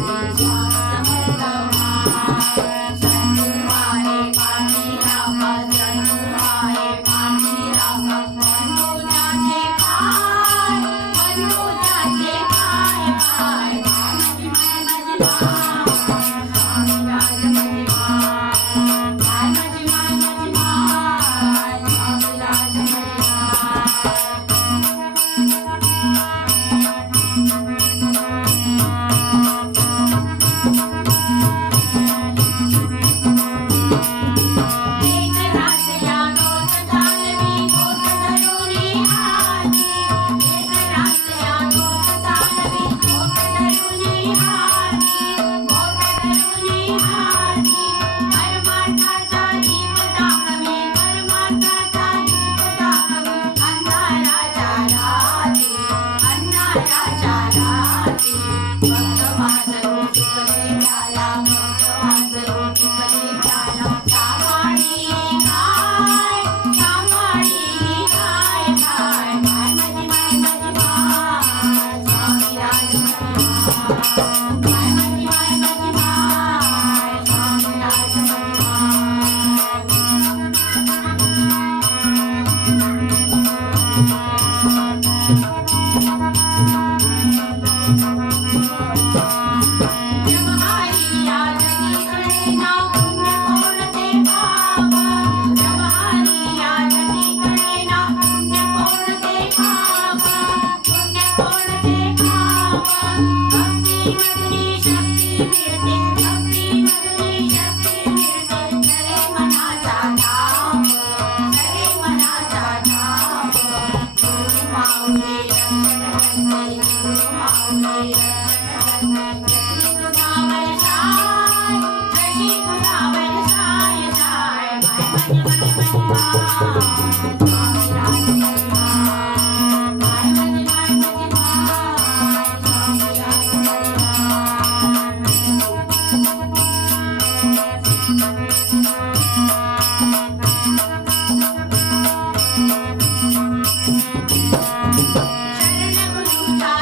妈。Thank